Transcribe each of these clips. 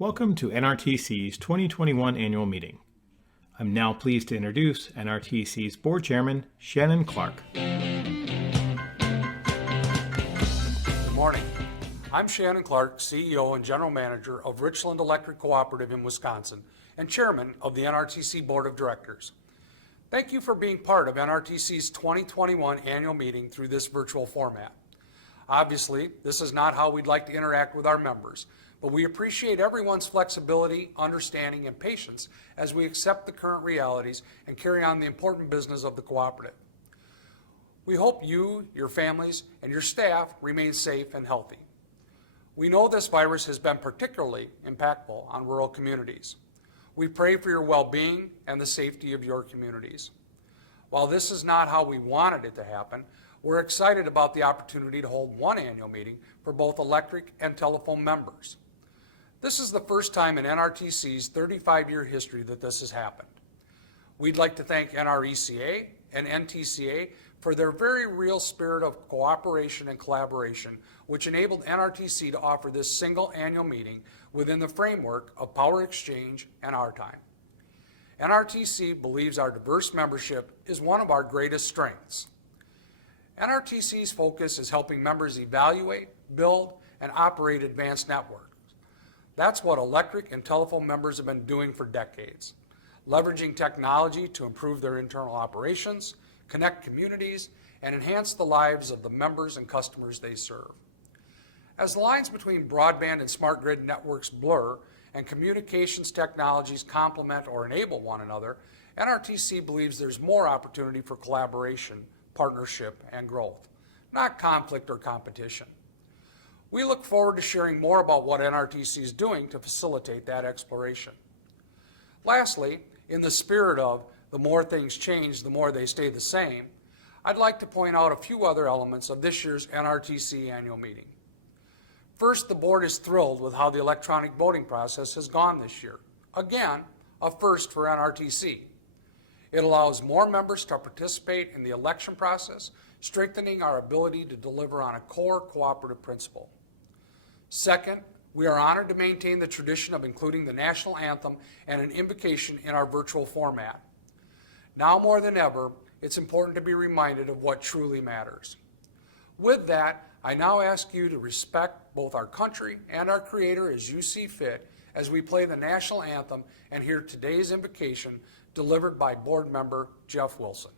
Welcome to NRTC's 2021 annual meeting. I'm now pleased to introduce NRTC's Board Chairman, Shannon Clark. Good morning. I'm Shannon Clark, CEO and General Manager of Richland Electric Cooperative in Wisconsin and Chairman of the NRTC Board of Directors. Thank you for being part of NRTC's 2021 annual meeting through this virtual format. Obviously, this is not how we'd like to interact with our members, but we appreciate everyone's flexibility, understanding, and patience as we accept the current realities and carry on the important business of the cooperative. We hope you, your families, and your staff remain safe and healthy. We know this virus has been particularly impactful on rural communities. We pray for your well-being and the safety of your communities. While this is not how we wanted it to happen, we're excited about the opportunity to hold one annual meeting for both electric and telephone members. This is the first time in NRTC's 35-year history that this has happened. We'd like to thank NRECA and NTCA for their very real spirit of cooperation and collaboration, which enabled NRTC to offer this single annual meeting within the framework of power exchange and our time. NRTC believes our diverse membership is one of our greatest strengths. NRTC's focus is helping members evaluate, build, and operate advanced networks. That's what electric and telephone members have been doing for decades, leveraging technology to improve their internal operations, connect communities, and enhance the lives of the members and customers they serve. As the lines between broadband and smart grid networks blur and communications technologies complement or enable one another, NRTC believes there's more opportunity for collaboration, partnership, and growth, not conflict or competition. We look forward to sharing more about what NRTC is doing to facilitate that exploration. Lastly, in the spirit of the more things change, the more they stay the same, I'd like to point out a few other elements of this year's NRTC annual meeting. First, the board is thrilled with how the electronic voting process has gone this year. Again, a first for NRTC. It allows more members to participate in the election process, strengthening our ability to deliver on a core cooperative principle. Second, we are honored to maintain the tradition of including the national anthem and an invocation in our virtual format. Now more than ever, it's important to be reminded of what truly matters. With that, I now ask you to respect both our country and our Creator as you see fit as we play the national anthem and hear today's invocation delivered by board member Jeff Wilson.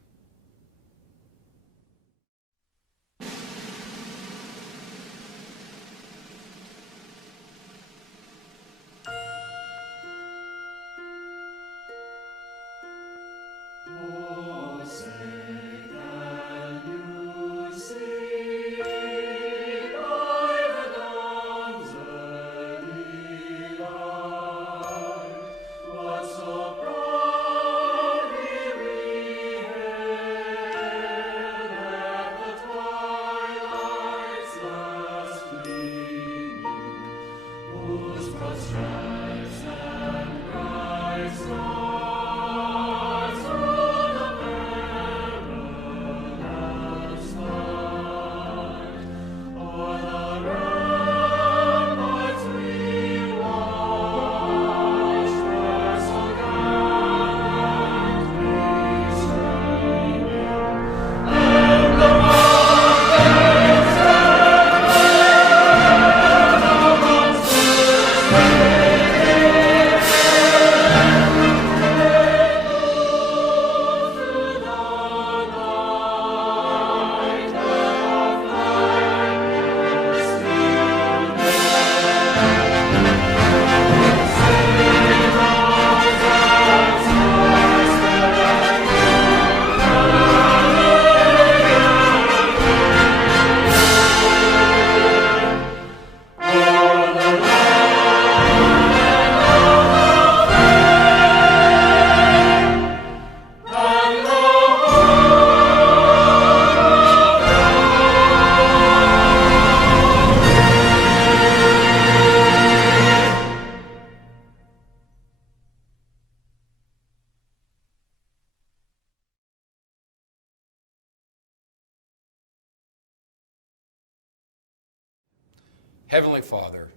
Heavenly Father,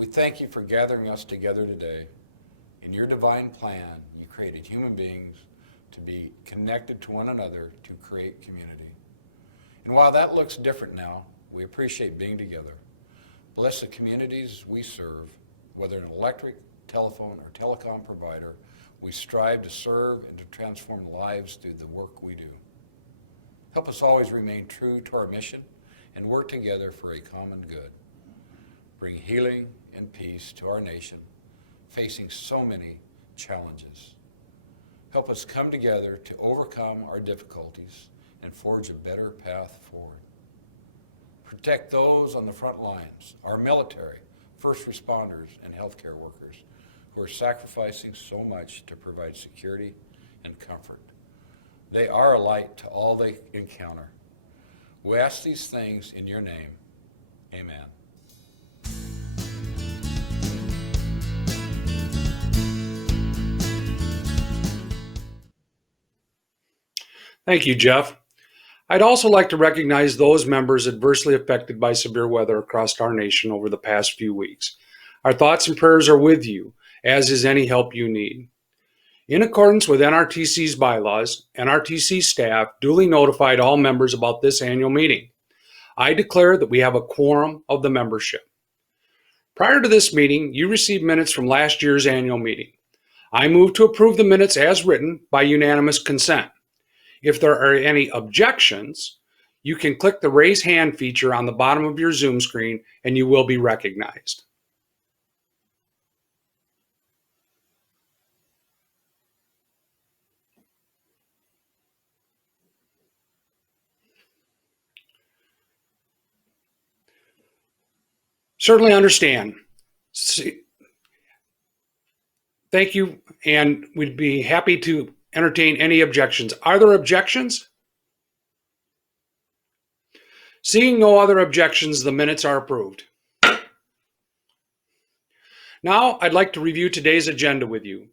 We thank you for gathering us together today. In your divine plan, you created human beings to be connected to one another to create community. And while that looks different now, we appreciate being together. Bless the communities we serve, whether an electric, telephone, or telecom provider. We strive to serve and to transform lives through the work we do. Help us always remain true to our mission and work together for a common good. Bring healing and peace to our nation, facing so many challenges. Help us come together to overcome our difficulties and forge a better path forward. Protect those on the front lines, our military, first responders, and healthcare workers who are sacrificing so much to provide security and comfort. They are a light to all they encounter. We ask these things in your name. Amen. Thank you, Jeff. I'd also like to recognize those members adversely affected by severe weather across our nation over the past few weeks. Our thoughts and prayers are with you, as is any help you need. In accordance with NRTC's bylaws, NRTC staff duly notified all members about this annual meeting. I declare that we have a quorum of the membership. Prior to this meeting, you received minutes from last year's annual meeting. I move to approve the minutes as written by unanimous consent. If there are any objections, you can click the raise hand feature on the bottom of your Zoom screen and you will be recognized. Certainly understand. Thank you, and we'd be happy to entertain any objections. Are there objections? Seeing no other objections, the minutes are approved. Now, I'd like to review today's agenda with you.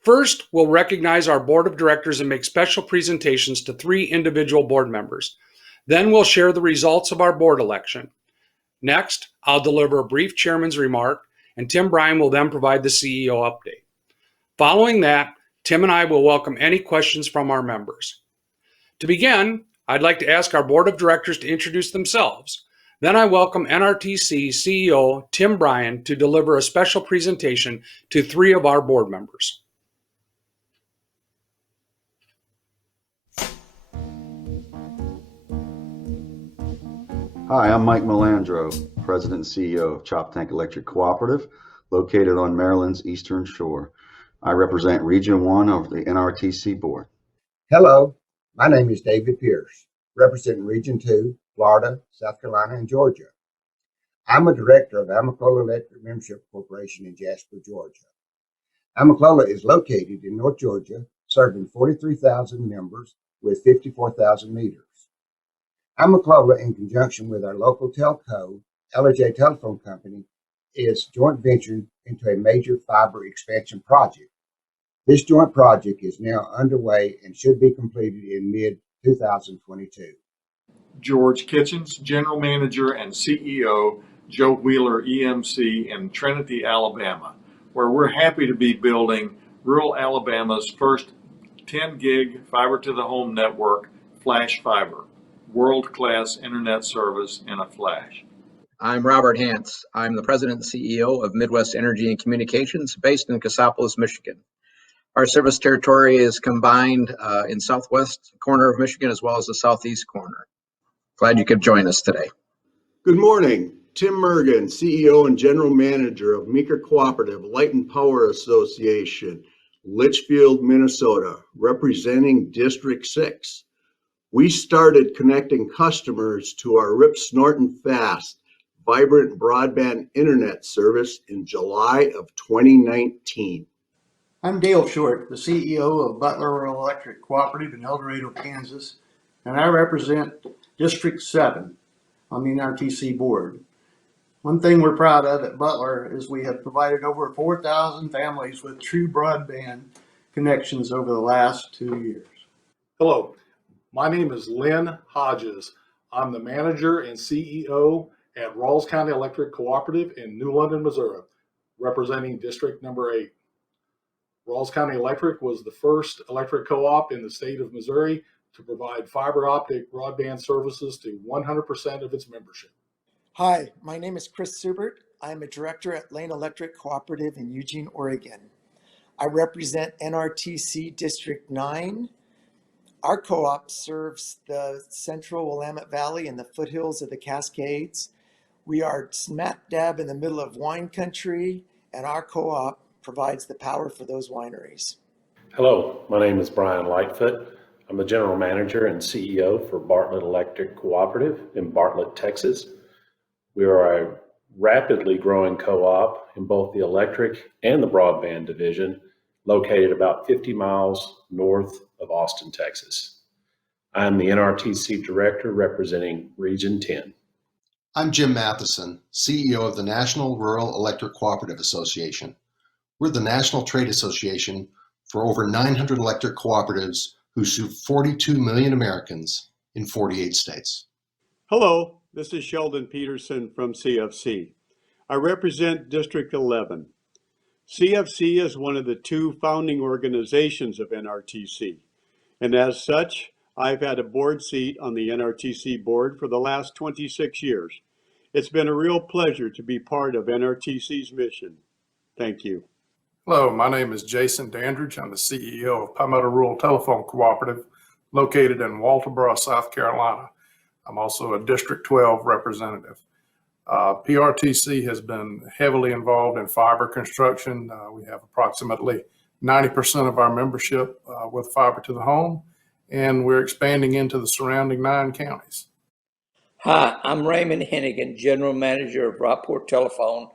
First, we'll recognize our board of directors and make special presentations to 3 individual board members. Then we'll share the results of our board election. Next, I'll deliver a brief chairman's remark, and Bryan will then provide the CEO update. Following that, Tim and I will welcome any questions from our members. To begin, I'd like to ask our board of directors to introduce themselves. Then I welcome NRTC CEO Bryan to deliver a special presentation to 3 of our board members. Hi, I'm Mike Melandro, President and CEO of Chop Tank Electric Cooperative, located on Maryland's Eastern Shore. I represent Region 1 of the NRTC board. Hello, my name is David Pierce, representing Region 2, Florida, South Carolina, and Georgia. I'm a director of Amiclola Electric Membership Corporation in Jasper, Georgia. Amiclola is located in North Georgia, serving 43,000 members with 54,000 meters. Amiclola, in conjunction with our local telco, LJ Telephone Company, is joint venturing into a major fiber expansion project. This joint project is now underway and should be completed in mid-2022. George Kitchens, General Manager and CEO, Joe Wheeler EMC in Trinity, Alabama, where we're happy to be building rural Alabama's first 10 gig fiber to the home network, Flash Fiber, world-class internet service in a flash. I'm Robert Hance. I'm the President and CEO of Midwest Energy and Communications based in Cassopolis, Michigan. Our service territory is combined in southwest corner of Michigan as well as the southeast corner. Glad you could join us today. Good morning. Tim Mergen, CEO and General Manager of Meeker Cooperative Light and Power Association, Litchfield, Minnesota, representing District 6. We started connecting customers to our Rip Snortin' Fast, vibrant broadband internet service in July of 2019. I'm Dale Short, the CEO of Butler Rural Electric Cooperative in El Dorado, Kansas, and I represent District 7 on the NRTC board. One thing we're proud of at Butler is we have provided over 4,000 families with true broadband connections over the last 2 years. Hello, my name is Lynn Hodges. I'm the manager and CEO at Rawls County Electric Cooperative in New London, Missouri, representing District Number 8. Rawls County Electric was the first electric co-op in the state of Missouri to provide fiber optic broadband services to 100% of its membership. Hi, my name is Chris Subert. I am a director at Lane Electric Cooperative in Eugene, Oregon. I represent NRTC District 9. Our co-op serves the central Willamette Valley and the foothills of the Cascades. We are smack dab in the middle of wine country, and our co-op provides the power for those wineries. Hello, my name is Bryan Lightfoot. I'm the general manager and CEO for Bartlett Electric Cooperative in Bartlett, Texas. We are a rapidly growing co-op in both the electric and the broadband division, located about 50 miles north of Austin, Texas. I'm the NRTC director representing Region 10. I'm Jim Matheson, CEO of the National Rural Electric Cooperative Association. We're the national trade association for over 900 electric cooperatives who serve 42 million Americans in 48 states. Hello, this is Sheldon Peterson from CFC. I represent District 11. CFC is one of the two founding organizations of NRTC, and as such, I've had a board seat on the NRTC board for the last 26 years. It's been a real pleasure to be part of NRTC's mission. Thank you. Hello, my name is Jason Dandridge. I'm the CEO of Palmetto Rural Telephone Cooperative located in Walterboro, South Carolina. I'm also a District 12 representative. PRTC has been heavily involved in fiber construction. We have approximately 90% of our membership with fiber to the home, and we're expanding into the surrounding 9 counties. Hi, I'm Raymond Hennigan, General Manager of Rockport Telephone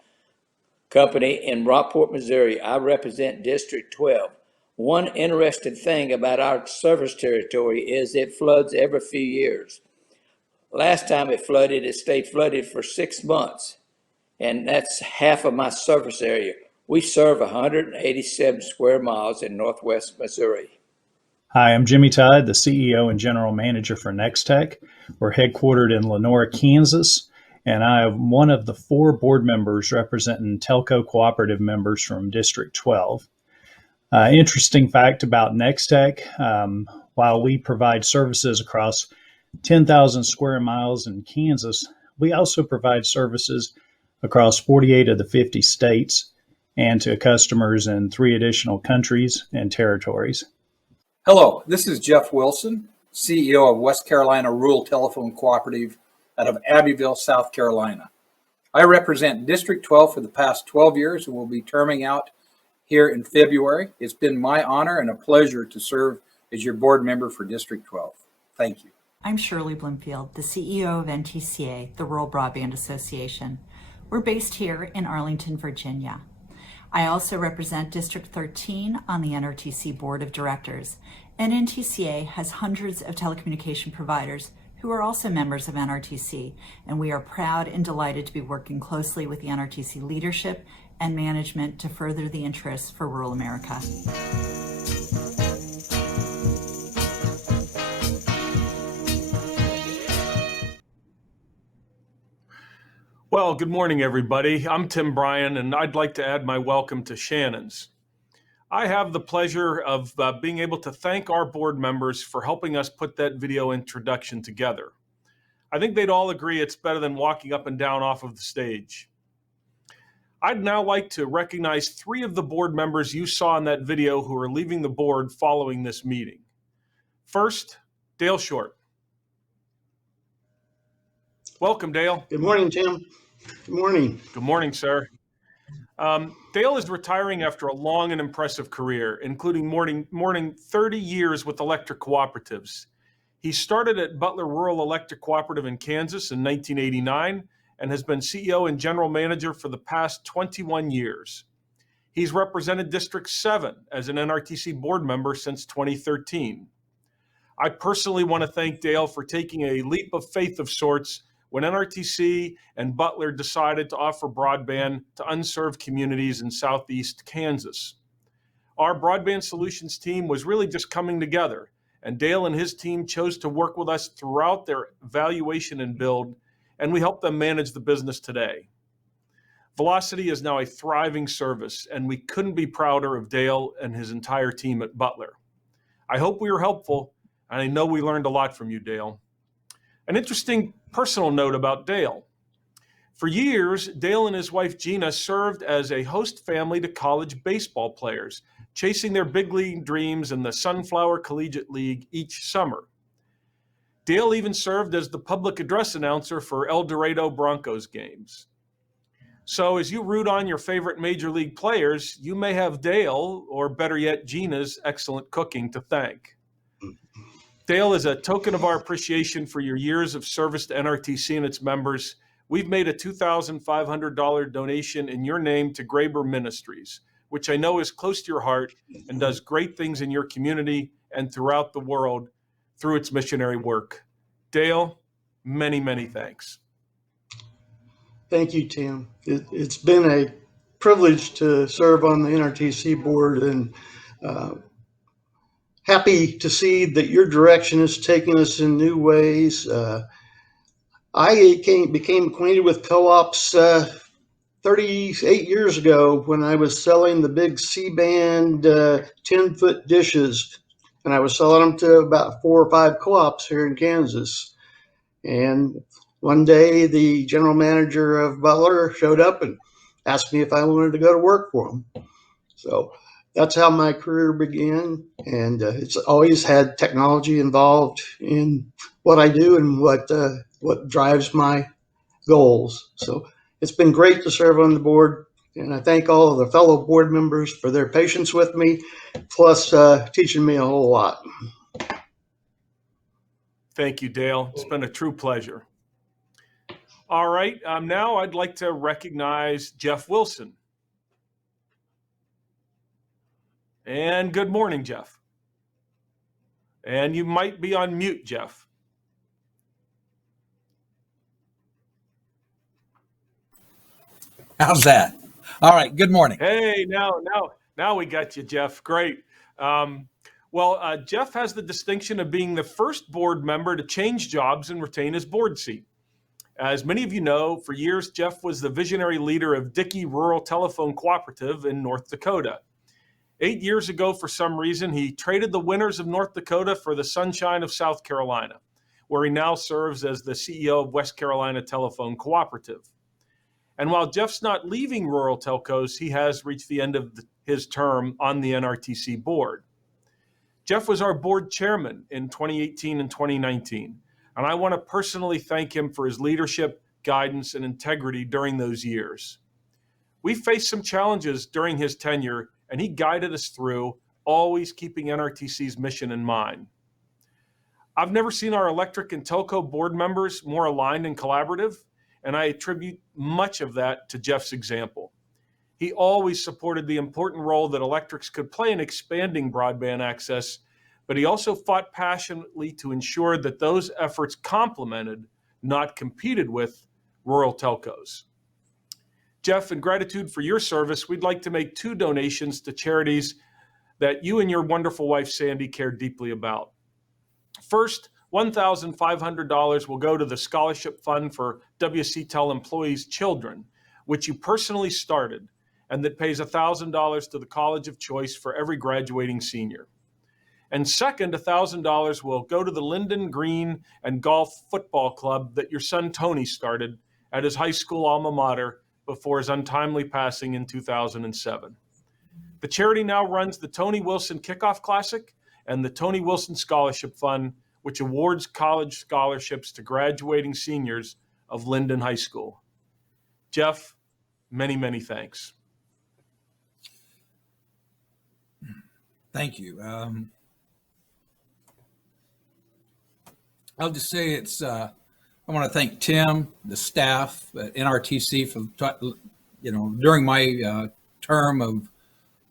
Company in Rockport, Missouri. I represent District 12. One interesting thing about our service territory is it floods every few years. Last time it flooded, it stayed flooded for 6 months, and that's half of my service area. We serve 187 square miles in northwest Missouri. Hi, I'm Jimmy Todd, the CEO and General Manager for Nextech. We're headquartered in Lenore, Kansas, and I am one of the 4 board members representing telco cooperative members from District 12. Interesting fact about Nextech, while we provide services across 10,000 square miles in Kansas, we also provide services across 48 of the 50 states and to customers in 3 additional countries and territories. Hello, this is Jeff Wilson, CEO of West Carolina Rural Telephone Cooperative out of Abbeville, South Carolina. I represent District 12 for the past 12 years and will be terming out here in February. It's been my honor and a pleasure to serve as your board member for District 12. Thank you. I'm Shirley Bloomfield, the CEO of NTCA, the Rural Broadband Association. We're based here in Arlington, Virginia. I also represent District 13 on the NRTC Board of Directors, and NTCA has hundreds of telecommunication providers who are also members of NRTC, and we are proud and delighted to be working closely with the NRTC leadership and management to further the interests for rural America. Well, good morning, everybody. I'm Tim Bryan, and I'd like to add my welcome to Shannon's. I have the pleasure of being able to thank our board members for helping us put that video introduction together. I think they'd all agree it's better than walking up and down off of the stage. I'd now like to recognize 3 of the board members you saw in that video who are leaving the board following this meeting. First, Dale Short. Welcome, Dale. Good morning, Tim. Good morning. Good morning, sir. Dale is retiring after a long and impressive career, including mourning 30 years with electric cooperatives. He started at Butler Rural Electric Cooperative in Kansas in 1989 and has been CEO and general manager for the past 21 years. He's represented District 7 as an NRTC board member since 2013. I personally want to thank Dale for taking a leap of faith of sorts when NRTC and Butler decided to offer broadband to unserved communities in southeast Kansas. Our broadband solutions team was really just coming together, and Dale and his team chose to work with us throughout their evaluation and build, and we help them manage the business today. Velocity is now a thriving service, and we couldn't be prouder of Dale and his entire team at Butler. I hope we were helpful, and I know we learned a lot from you, Dale. An interesting personal note about Dale. For years, Dale and his wife Gina served as a host family to college baseball players, chasing their big league dreams in the Sunflower Collegiate League each summer. Dale even served as the public address announcer for El Dorado Broncos games. So as you root on your favorite major league players, you may have Dale, or better yet, Gina's excellent cooking to thank. Dale, as a token of our appreciation for your years of service to NRTC and its members, we've made a $2,500 donation in your name to Graber Ministries, which I know is close to your heart and does great things in your community and throughout the world through its missionary work. Dale, many, many thanks. Thank you, Tim. It's been a privilege to serve on the NRTC board, and happy to see that your direction is taking us in new ways. I became acquainted with co-ops 38 years ago when I was selling the big C-band 10-foot dishes, and I was selling them to about 4 or 5 co-ops here in Kansas. And one day the general manager of Butler showed up and asked me if I wanted to go to work for him. So that's how my career began, and it's always had technology involved in what I do and what drives my goals. So it's been great to serve on the board, and I thank all of the fellow board members for their patience with me, plus teaching me a whole lot. Thank you, Dale. It's been a true pleasure. All right, now I'd like to recognize Jeff Wilson. And good morning, Jeff. And you might be on mute, Jeff. How's that? All right, good morning. Hey, now we got you, Jeff. Great. Jeff has the distinction of being the first board member to change jobs and retain his board seat. As many of you know, for years, Jeff was the visionary leader of Dickey Rural Telephone Cooperative in North Dakota. 8 years ago, for some reason, he traded the winters of North Dakota for the sunshine of South Carolina, where he now serves as the CEO of West Carolina Telephone Cooperative. And while Jeff's not leaving rural telcos, he has reached the end of his term on the NRTC board. Jeff was our board chairman in 2018 and 2019, and I want to personally thank him for his leadership, guidance, and integrity during those years. We faced some challenges during his tenure, and he guided us through, always keeping NRTC's mission in mind. I've never seen our electric and telco board members more aligned and collaborative, and I attribute much of that to Jeff's example. He always supported the important role that electrics could play in expanding broadband access, but he also fought passionately to ensure that those efforts complemented, not competed with, rural telcos. Jeff, in gratitude for your service, we'd like to make 2 donations to charities that you and your wonderful wife, Sandy, care deeply about. First, $1,500 will go to the Scholarship Fund for WCTEL employees' children, which you personally started, and that pays $1,000 to the College of Choice for every graduating senior. And second, $1,000 will go to the Linden Green and Golf Football Club that your son Tony started at his high school alma mater before his untimely passing in 2007. The charity now runs the Tony Wilson Kickoff Classic and the Tony Wilson Scholarship Fund, which awards college scholarships to graduating seniors of Linden High School. Jeff, many, many thanks. Thank you. I'll just say I want to thank Tim, the staff at NRTC for, during my term of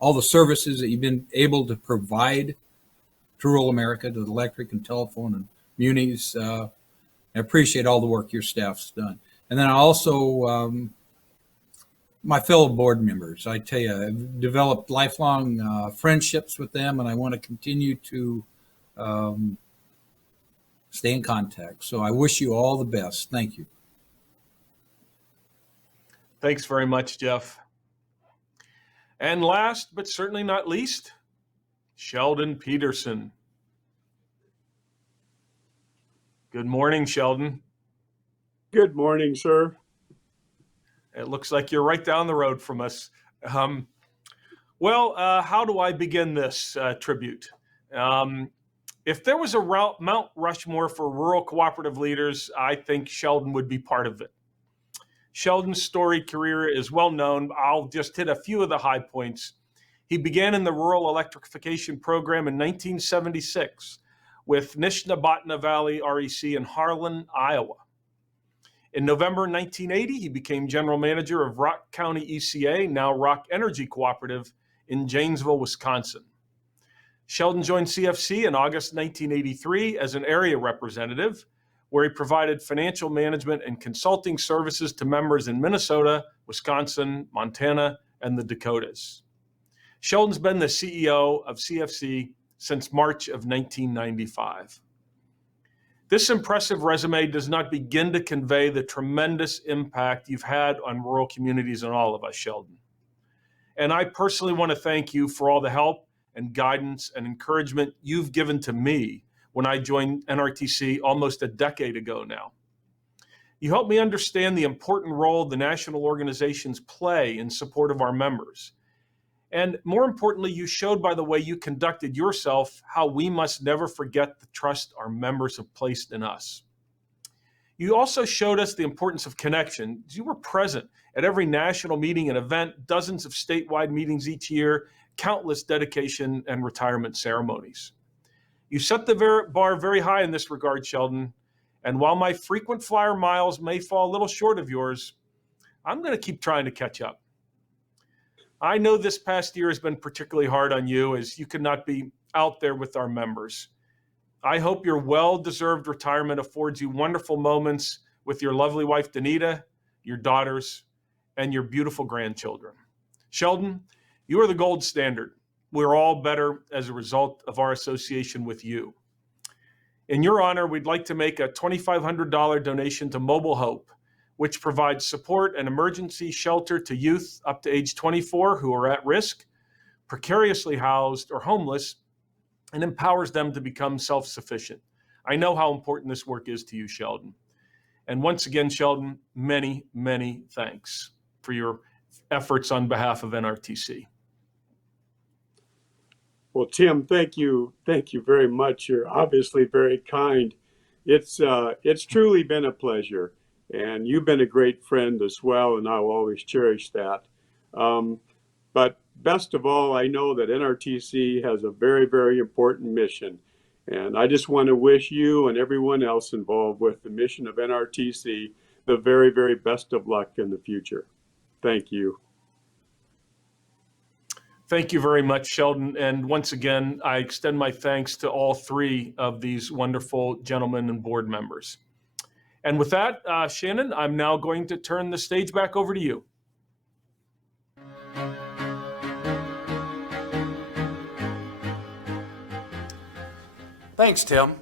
all the services that you've been able to provide to rural America, to the electric and telephone and munis. I appreciate all the work your staff's done. And then I also, my fellow board members, I tell you, I've developed lifelong friendships with them, and I want to continue to stay in contact. So I wish you all the best. Thank you. Thanks very much, Jeff. And last, but certainly not least, Sheldon Peterson. Good morning, Sheldon. Good morning, sir. It looks like you're right down the road from us. How do I begin this tribute? If there was a Mount Rushmore for rural cooperative leaders, I think Sheldon would be part of it. Sheldon's storied career is well known. I'll just hit a few of the high points. He began in the rural electrification program in 1976 with Nishnabotna Valley REC in Harlan, Iowa. In November 1980, he became general manager of Rock County ECA, now Rock Energy Cooperative, in Janesville, Wisconsin. Sheldon joined CFC in August 1983 as an area representative, where he provided financial management and consulting services to members in Minnesota, Wisconsin, Montana, and the Dakotas. Sheldon's been the CEO of CFC since March of 1995. This impressive resume does not begin to convey the tremendous impact you've had on rural communities and all of us, Sheldon. And I personally want to thank you for all the help and guidance and encouragement you've given to me when I joined NRTC almost a decade ago now. You helped me understand the important role the national organizations play in support of our members. And more importantly, you showed by the way you conducted yourself how we must never forget the trust our members have placed in us. You also showed us the importance of connection. You were present at every national meeting and event, dozens of statewide meetings each year, countless dedication and retirement ceremonies. You set the bar very high in this regard, Sheldon, and while my frequent flyer miles may fall a little short of yours, I'm going to keep trying to catch up. I know this past year has been particularly hard on you as you could not be out there with our members. I hope your well-deserved retirement affords you wonderful moments with your lovely wife, Danita, your daughters, and your beautiful grandchildren. Sheldon, you are the gold standard. We're all better as a result of our association with you. In your honor, we'd like to make a $2,500 donation to Mobile Hope, which provides support and emergency shelter to youth up to age 24 who are at risk, precariously housed, or homeless, and empowers them to become self-sufficient. I know how important this work is to you, Sheldon. And once again, Sheldon, many, many thanks for your efforts on behalf of NRTC. Well, Tim, thank you. Thank you very much. You're obviously very kind. It's truly been a pleasure. And you've been a great friend as well, and I'll always cherish that. But best of all, I know that NRTC has a very, very important mission. And I just want to wish you and everyone else involved with the mission of NRTC the very, very best of luck in the future. Thank you. Thank you very much, Sheldon. And once again, I extend my thanks to all three of these wonderful gentlemen and board members. And with that, Shannon, I'm now going to turn the stage back over to you. Thanks, Tim.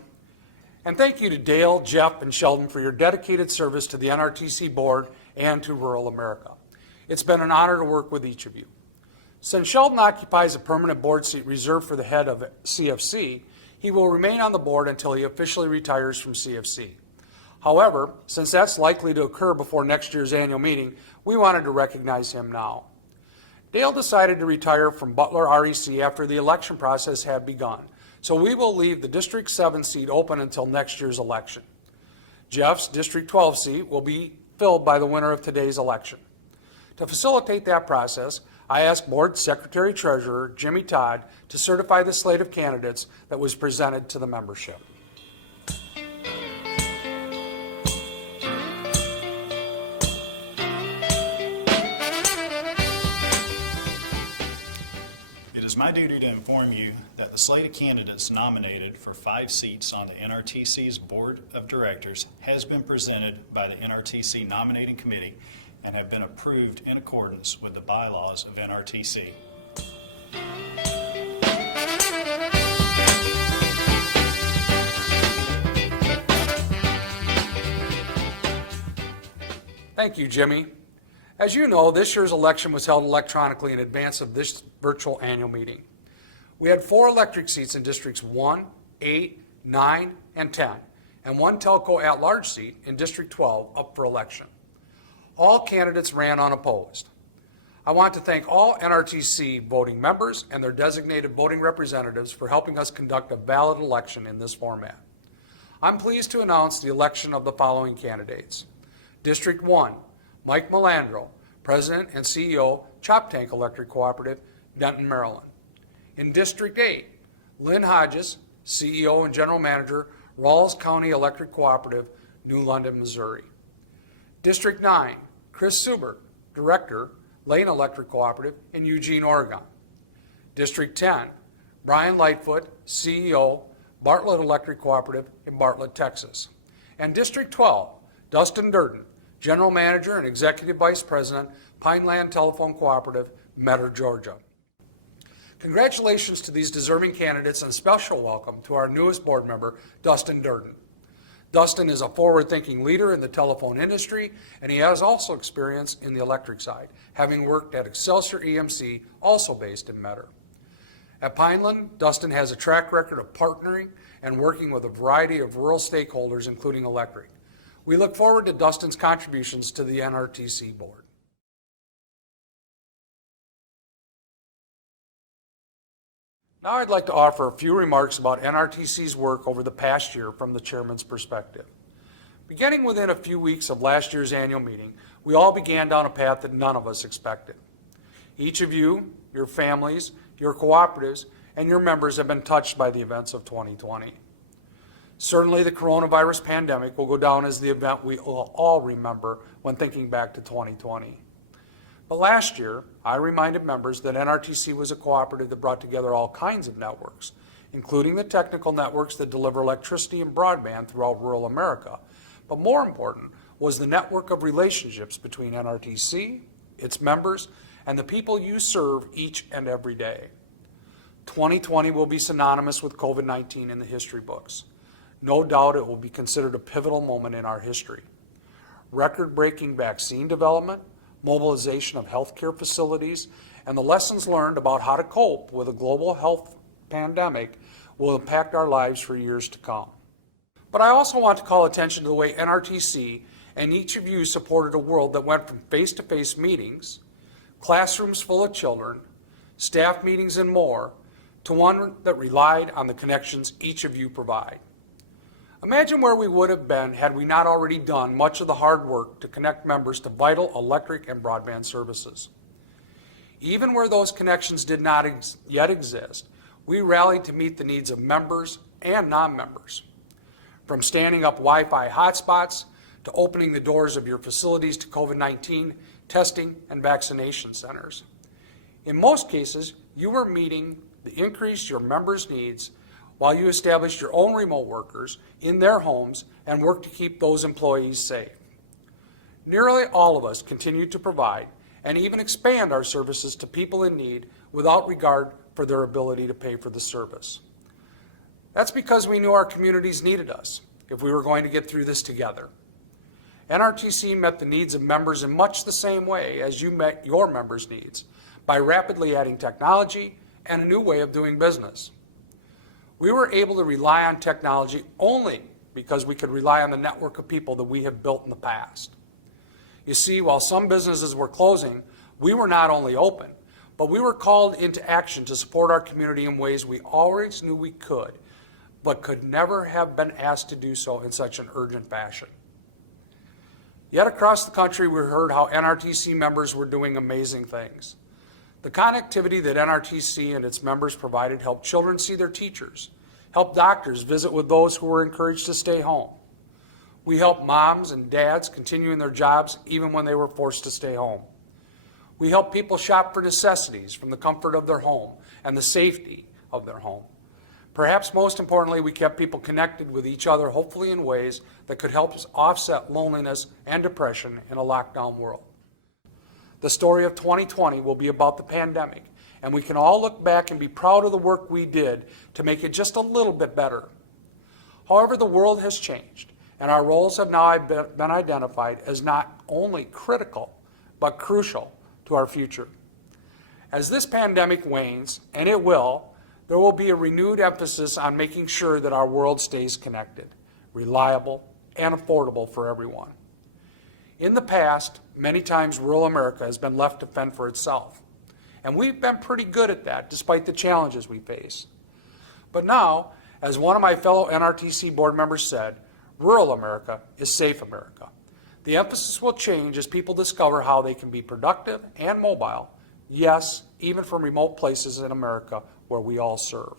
And thank you to Dale, Jeff, and Sheldon for your dedicated service to the NRTC board and to rural America. It's been an honor to work with each of you. Since Sheldon occupies a permanent board seat reserved for the head of CFC, he will remain on the board until he officially retires from CFC. However, since that's likely to occur before next year's annual meeting, we wanted to recognize him now. Dale decided to retire from Butler REC after the election process had begun, so we will leave the District 7 seat open until next year's election. Jeff's District 12 seat will be filled by the winner of today's election. To facilitate that process, I asked Board Secretary Treasurer Jimmy Todd to certify the slate of candidates that was presented to the membership. It is my duty to inform you that the slate of candidates nominated for 5 seats on the NRTC's Board of Directors has been presented by the NRTC Nominating Committee and have been approved in accordance with the bylaws of NRTC. Thank you, Jimmy. As you know, this year's election was held electronically in advance of this virtual annual meeting. We had 4 electric seats in Districts 1, 8, 9, and 10, and 1 telco at-large seat in District 12 up for election. All candidates ran unopposed. I want to thank all NRTC voting members and their designated voting representatives for helping us conduct a valid election in this format. I'm pleased to announce the election of the following candidates. District 1, Mike Melandro, President and CEO, Choptank Electric Cooperative, Denton, Maryland. In District 8, Lynn Hodges, CEO and General Manager, Rawls County Electric Cooperative, New London, Missouri. District 9, Chris Subert, Director, Lane Electric Cooperative in Eugene, Oregon. District 10, Bryan Lightfoot, CEO, Bartlett Electric Cooperative in Bartlett, Texas. And District 12, Dustin Durden, General Manager and Executive Vice President, Pineland Telephone Cooperative, Metter, Georgia. Congratulations to these deserving candidates and a special welcome to our newest board member, Dustin Durden. Dustin is a forward-thinking leader in the telephone industry, and he has also experience in the electric side, having worked at Excelsior EMC, also based in Metter. At Pineland, Dustin has a track record of partnering and working with a variety of rural stakeholders, including electric. We look forward to Dustin's contributions to the NRTC board. Now I'd like to offer a few remarks about NRTC's work over the past year from the chairman's perspective. Beginning within a few weeks of last year's annual meeting, we all began down a path that none of us expected. Each of you, your families, your cooperatives, and your members have been touched by the events of 2020. Certainly the coronavirus pandemic will go down as the event we will all remember when thinking back to 2020. But last year, I reminded members that NRTC was a cooperative that brought together all kinds of networks, including the technical networks that deliver electricity and broadband throughout rural America. But more important was the network of relationships between NRTC, its members, and the people you serve each and every day. 2020 will be synonymous with COVID-19 in the history books. No doubt it will be considered a pivotal moment in our history. Record-breaking vaccine development, mobilization of healthcare facilities, and the lessons learned about how to cope with a global health pandemic will impact our lives for years to come. But I also want to call attention to the way NRTC and each of you supported a world that went from face-to-face meetings, classrooms full of children, staff meetings and more, to one that relied on the connections each of you provide. Imagine where we would have been had we not already done much of the hard work to connect members to vital electric and broadband services. Even where those connections did not yet exist, we rallied to meet the needs of members and non-members. From standing up Wi-Fi hotspots to opening the doors of your facilities to COVID-19 testing and vaccination centers. In most cases, you were meeting the increase your members' needs while you established your own remote workers in their homes and worked to keep those employees safe. Nearly all of us continued to provide and even expand our services to people in need without regard for their ability to pay for the service. That's because we knew our communities needed us if we were going to get through this together. NRTC met the needs of members in much the same way as you met your members' needs, by rapidly adding technology and a new way of doing business. We were able to rely on technology only because we could rely on the network of people that we have built in the past. You see, while some businesses were closing, we were not only open, but we were called into action to support our community in ways we always knew we could, but could never have been asked to do so in such an urgent fashion. Yet across the country, we heard how NRTC members were doing amazing things. The connectivity that NRTC and its members provided helped children see their teachers, helped doctors visit with those who were encouraged to stay home. We helped moms and dads continue in their jobs even when they were forced to stay home. We helped people shop for necessities from the comfort of their home and the safety of their home. Perhaps most importantly, we kept people connected with each other, hopefully in ways that could help us offset loneliness and depression in a lockdown world. The story of 2020 will be about the pandemic, and we can all look back and be proud of the work we did to make it just a little bit better. However, the world has changed, and our roles have now been identified as not only critical, but crucial to our future. As this pandemic wanes, and it will, there will be a renewed emphasis on making sure that our world stays connected, reliable, and affordable for everyone. In the past, many times rural America has been left to fend for itself, and we've been pretty good at that despite the challenges we face. But now, as one of my fellow NRTC board members said, rural America is safe America. The emphasis will change as people discover how they can be productive and mobile, yes, even from remote places in America where we all serve.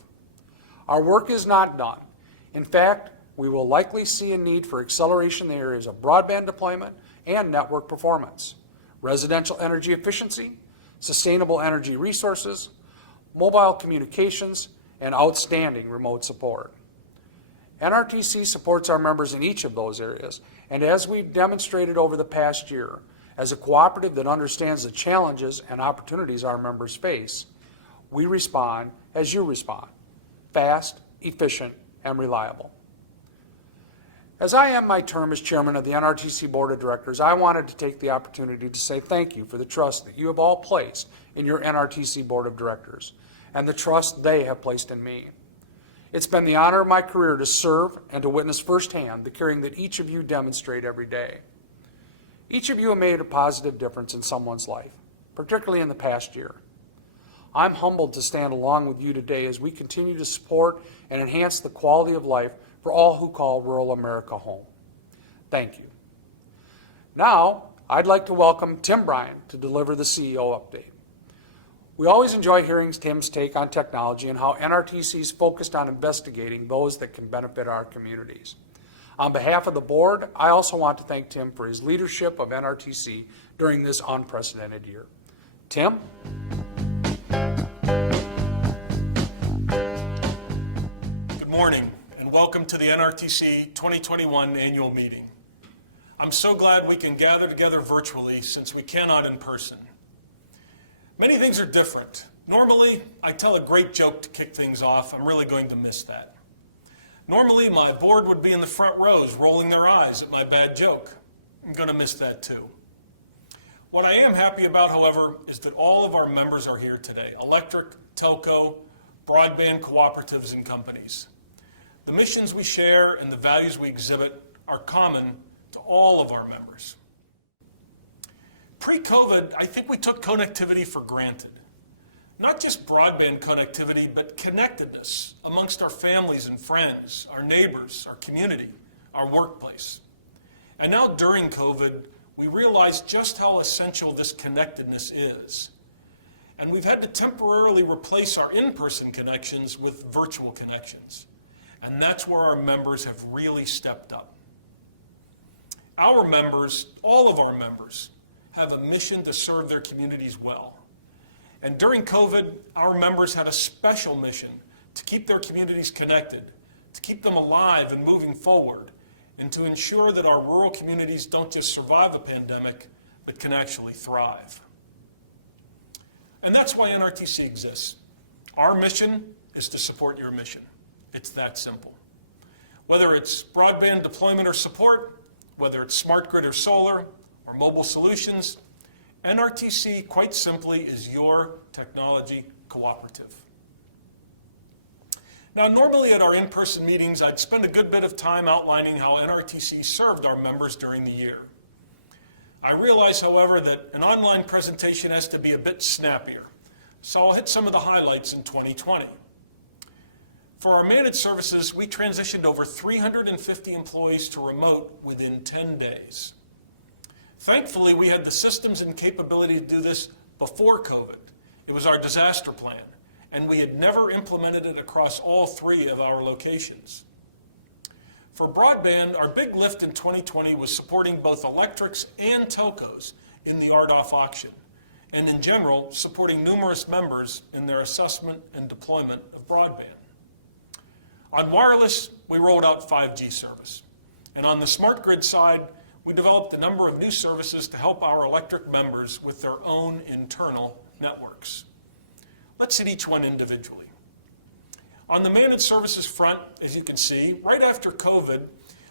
Our work is not done. In fact, we will likely see a need for acceleration in the areas of broadband deployment and network performance, residential energy efficiency, sustainable energy resources, mobile communications, and outstanding remote support. NRTC supports our members in each of those areas, and as we've demonstrated over the past year, as a cooperative that understands the challenges and opportunities our members face, we respond as you respond, fast, efficient, and reliable. As I end my term as chairman of the NRTC Board of Directors, I wanted to take the opportunity to say thank you for the trust that you have all placed in your NRTC Board of Directors and the trust they have placed in me. It's been the honor of my career to serve and to witness firsthand the caring that each of you demonstrate every day. Each of you have made a positive difference in someone's life, particularly in the past year. I'm humbled to stand along with you today as we continue to support and enhance the quality of life for all who call rural America home. Thank you. Now, I'd like to welcome Tim Bryan to deliver the CEO update. We always enjoy hearing Tim's take on technology and how NRTC is focused on investigating those that can benefit our communities. On behalf of the board, I also want to thank Tim for his leadership of NRTC during this unprecedented year. Tim? Good morning, and welcome to the NRTC 2021 annual meeting. I'm so glad we can gather together virtually since we cannot in person. Many things are different. Normally, I tell a great joke to kick things off. I'm really going to miss that. Normally, my board would be in the front rows rolling their eyes at my bad joke. I'm going to miss that too. What I am happy about, however, is that all of our members are here today, electric, telco, broadband cooperatives, and companies. The missions we share and the values we exhibit are common to all of our members. Pre-COVID, I think we took connectivity for granted. Not just broadband connectivity, but connectedness amongst our families and friends, our neighbors, our community, our workplace. And now during COVID, we realized just how essential this connectedness is. And we've had to temporarily replace our in-person connections with virtual connections. And that's where our members have really stepped up. Our members, all of our members, have a mission to serve their communities well. And during COVID, our members had a special mission to keep their communities connected, to keep them alive and moving forward, and to ensure that our rural communities don't just survive a pandemic, but can actually thrive. And that's why NRTC exists. Our mission is to support your mission. It's that simple. Whether it's broadband deployment or support, whether it's smart grid or solar, or mobile solutions, NRTC, quite simply, is your technology cooperative. Now, normally at our in-person meetings, I'd spend a good bit of time outlining how NRTC served our members during the year. I realize, however, that an online presentation has to be a bit snappier, so I'll hit some of the highlights in 2020. For our managed services, we transitioned over 350 employees to remote within 10 days. Thankfully, we had the systems and capability to do this before COVID. It was our disaster plan, and we had never implemented it across all 3 of our locations. For broadband, our big lift in 2020 was supporting both electrics and telcos in the RDOF auction, and in general, supporting numerous members in their assessment and deployment of broadband. On wireless, we rolled out 5G service, and on the smart grid side, we developed a number of new services to help our electric members with their own internal networks. Let's hit each one individually. On the managed services front, as you can see, right after COVID,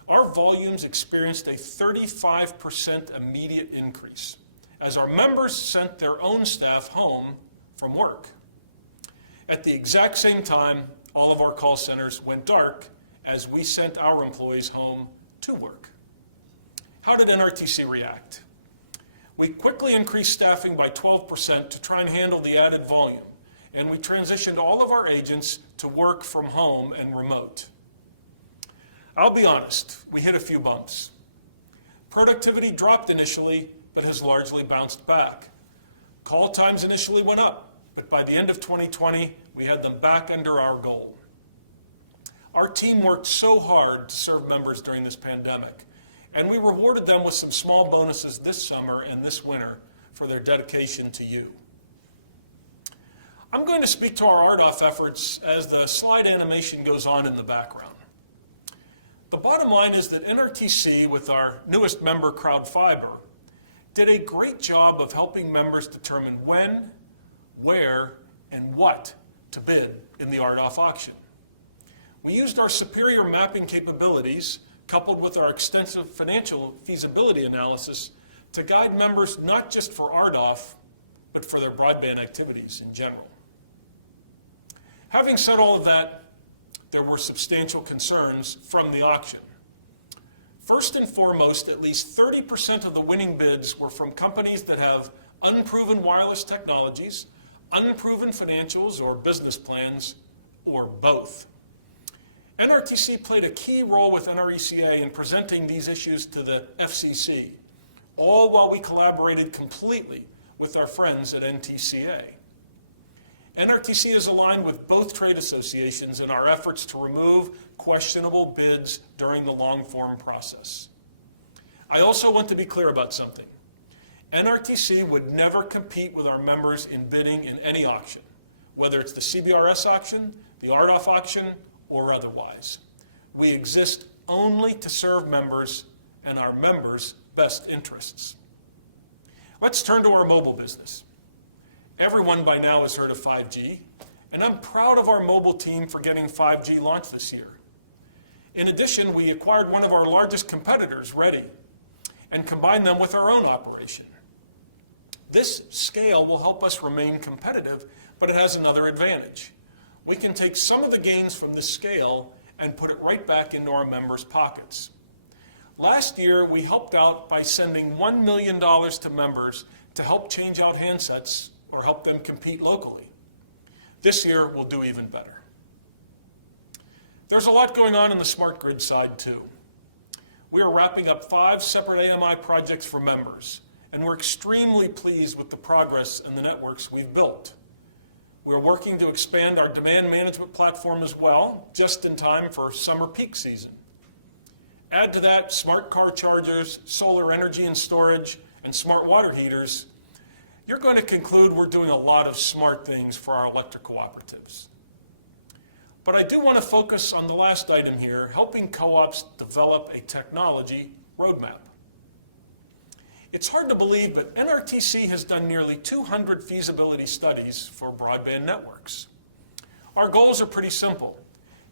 our volumes experienced a 35% immediate increase. as our members sent their own staff home from work. At the exact same time, all of our call centers went dark as we sent our employees home to work. How did NRTC react? We quickly increased staffing by 12% to try and handle the added volume, and we transitioned all of our agents to work from home and remote. I'll be honest, we hit a few bumps. Productivity dropped initially, but has largely bounced back. Call times initially went up, but by the end of 2020, we had them back under our goal. Our team worked so hard to serve members during this pandemic, and we rewarded them with some small bonuses this summer and this winter for their dedication to you. I'm going to speak to our RDOF efforts as the slide animation goes on in the background. The bottom line is that NRTC, with our newest member, CrowdFiber, did a great job of helping members determine when, where, and what to bid in the RDOF auction. We used our superior mapping capabilities, coupled with our extensive financial feasibility analysis, to guide members not just for RDOF, but for their broadband activities in general. Having said all of that, there were substantial concerns from the auction. First and foremost, at least 30% of the winning bids were from companies that have unproven wireless technologies, unproven financials or business plans, or both. NRTC played a key role with NRECA in presenting these issues to the FCC, all while we collaborated completely with our friends at NTCA. NRTC is aligned with both trade associations in our efforts to remove questionable bids during the long-form process. I also want to be clear about something. NRTC would never compete with our members in bidding in any auction, whether it's the CBRS auction, the RDOF auction, or otherwise. We exist only to serve members and our members' best interests. Let's turn to our mobile business. Everyone by now has heard of 5G, and I'm proud of our mobile team for getting 5G launched this year. In addition, we acquired one of our largest competitors, Ready, and combined them with our own operation. This scale will help us remain competitive, but it has another advantage. We can take some of the gains from this scale and put it right back into our members' pockets. Last year, we helped out by sending $1 million to members to help change out handsets or help them compete locally. This year, we'll do even better. There's a lot going on in the smart grid side, too. We are wrapping up 5 separate AMI projects for members, and we're extremely pleased with the progress in the networks we've built. We're working to expand our demand management platform as well, just in time for summer peak season. Add to that smart car chargers, solar energy and storage, and smart water heaters. You're going to conclude we're doing a lot of smart things for our electric cooperatives. But I do want to focus on the last item here, helping co-ops develop a technology roadmap. It's hard to believe, but NRTC has done nearly 200 feasibility studies for broadband networks. Our goals are pretty simple.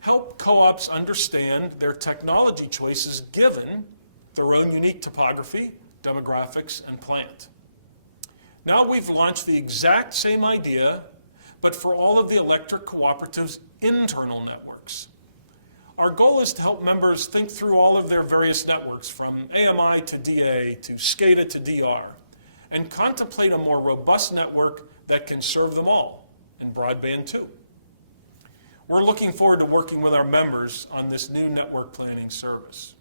Help co-ops understand their technology choices given their own unique topography, demographics, and plant. Now we've launched the exact same idea, but for all of the electric cooperatives' internal networks. Our goal is to help members think through all of their various networks, from AMI to DA to SCADA to DR, and contemplate a more robust network that can serve them all, and broadband too. We're looking forward to working with our members on this new network planning service.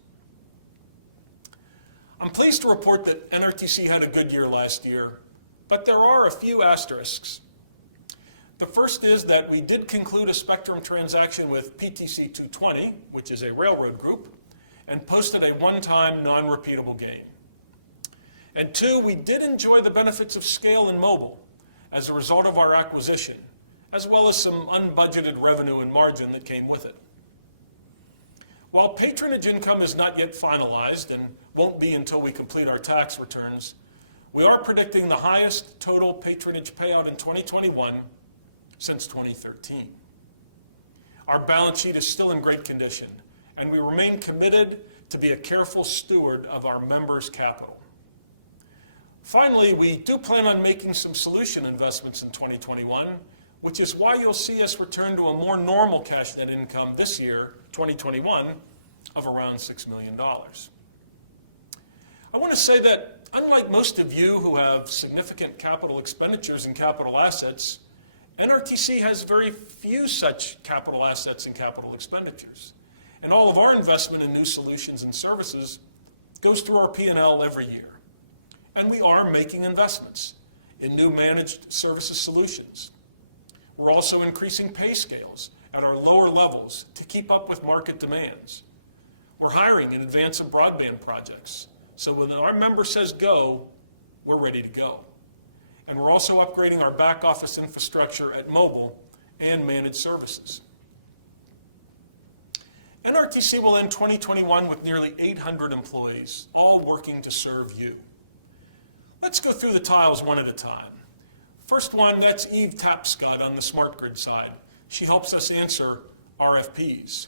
I'm pleased to report that NRTC had a good year last year, but there are a few asterisks. The first is that we did conclude a spectrum transaction with PTC 220, which is a railroad group, and posted a one-time non-repeatable gain. And 2, we did enjoy the benefits of scale in mobile as a result of our acquisition, as well as some unbudgeted revenue and margin that came with it. While patronage income is not yet finalized and won't be until we complete our tax returns, we are predicting the highest total patronage payout in 2021 since 2013. Our balance sheet is still in great condition, and we remain committed to be a careful steward of our members' capital. Finally, we do plan on making some solution investments in 2021, which is why you'll see us return to a more normal cash net income this year, 2021, of around $6 million. I want to say that unlike most of you who have significant capital expenditures and capital assets, NRTC has very few such capital assets and capital expenditures. And all of our investment in new solutions and services goes through our P&L every year. And we are making investments in new managed services solutions. We're also increasing pay scales at our lower levels to keep up with market demands. We're hiring in advance of broadband projects, so when our member says go, we're ready to go. And we're also upgrading our back office infrastructure at mobile and managed services. NRTC will end 2021 with nearly 800 employees, all working to serve you. Let's go through the tiles one at a time. First one, that's Eve Tapscott on the smart grid side. She helps us answer RFPs.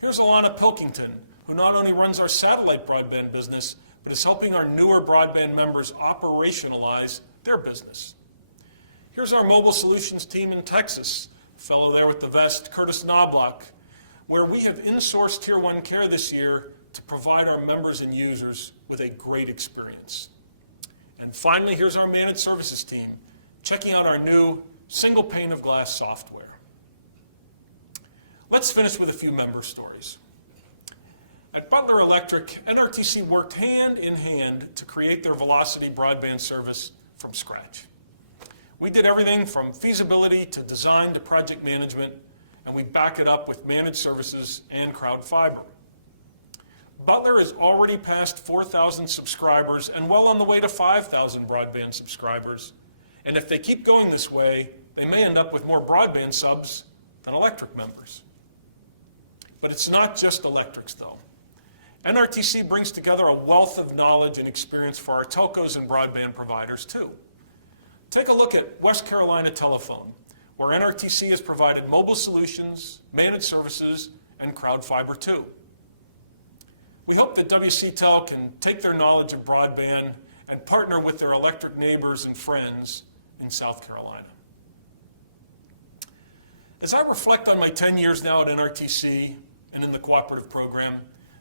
Here's Alana Pilkington, who not only runs our satellite broadband business, but is helping our newer broadband members operationalize their business. Here's our mobile solutions team in Texas, fellow there with the vest, Curtis Knobloch, where we have insourced Tier 1 care this year to provide our members and users with a great experience. And finally, here's our managed services team, checking out our new single pane of glass software. Let's finish with a few member stories. At Butler Electric, NRTC worked hand in hand to create their Velocity broadband service from scratch. We did everything from feasibility to design to project management, and we back it up with managed services and crowd fiber. Butler has already passed 4,000 subscribers and well on the way to 5,000 broadband subscribers. And if they keep going this way, they may end up with more broadband subs than electric members. But it's not just electrics, though. NRTC brings together a wealth of knowledge and experience for our telcos and broadband providers, too. Take a look at West Carolina Telephone, where NRTC has provided mobile solutions, managed services, and crowd fiber, too. We hope that WCTEL can take their knowledge of broadband and partner with their electric neighbors and friends in South Carolina. As I reflect on my 10 years now at NRTC and in the cooperative program,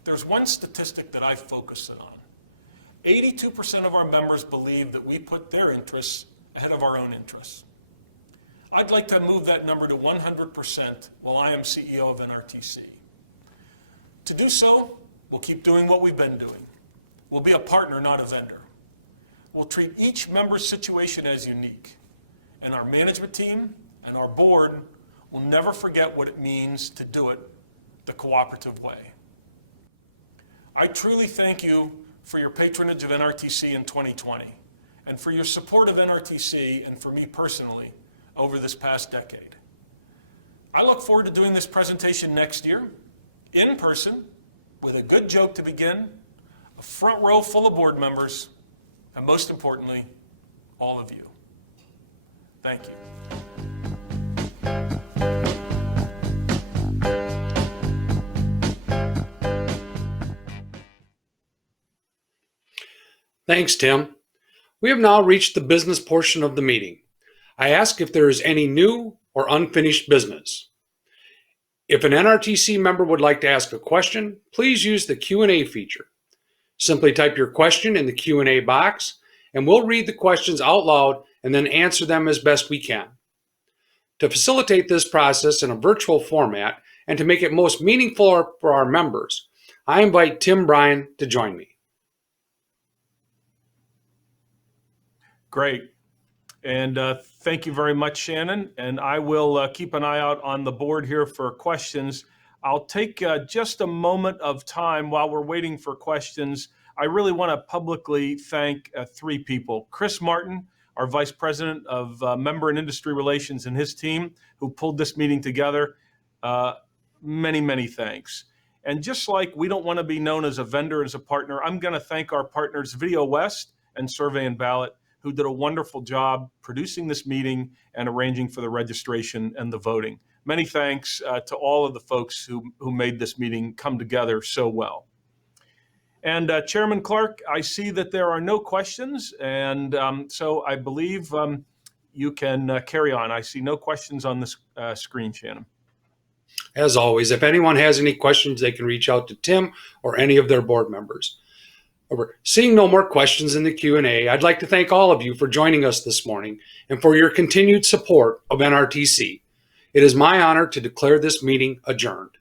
there's one statistic that I focus on. 82% of our members believe that we put their interests ahead of our own interests. I'd like to move that number to 100% while I am CEO of NRTC. To do so, we'll keep doing what we've been doing. We'll be a partner, not a vendor. We'll treat each member's situation as unique. And our management team and our board will never forget what it means to do it the cooperative way. I truly thank you for your patronage of NRTC in 2020 and for your support of NRTC and for me personally over this past decade. I look forward to doing this presentation next year in person with a good joke to begin, a front row full of board members, and most importantly, all of you. Thank you. Thanks, Tim. We have now reached the business portion of the meeting. I ask if there is any new or unfinished business. If an NRTC member would like to ask a question, please use the Q&A feature. Simply type your question in the Q&A box, and we'll read the questions out loud and then answer them as best we can. To facilitate this process in a virtual format and to make it most meaningful for our members, I invite Tim Bryan to join me. Great. And thank you very much, Shannon. And I will keep an eye out on the board here for questions. I'll take just a moment of time while we're waiting for questions. I really want to publicly thank three people. Chris Martin, our Vice President of Member and Industry Relations, and his team who pulled this meeting together. Many, many thanks. And just like we don't want to be known as a vendor, as a partner, I'm going to thank our partners Video West and Survey and Ballot, who did a wonderful job producing this meeting and arranging for the registration and the voting. Many thanks to all of the folks who made this meeting come together so well. And Chairman Clark, I see that there are no questions, and so I believe you can carry on. I see no questions on this screen, Shannon. As always, if anyone has any questions, they can reach out to Tim or any of their board members. Seeing no more questions in the Q&A, I'd like to thank all of you for joining us this morning and for your continued support of NRTC. It is my honor to declare this meeting adjourned.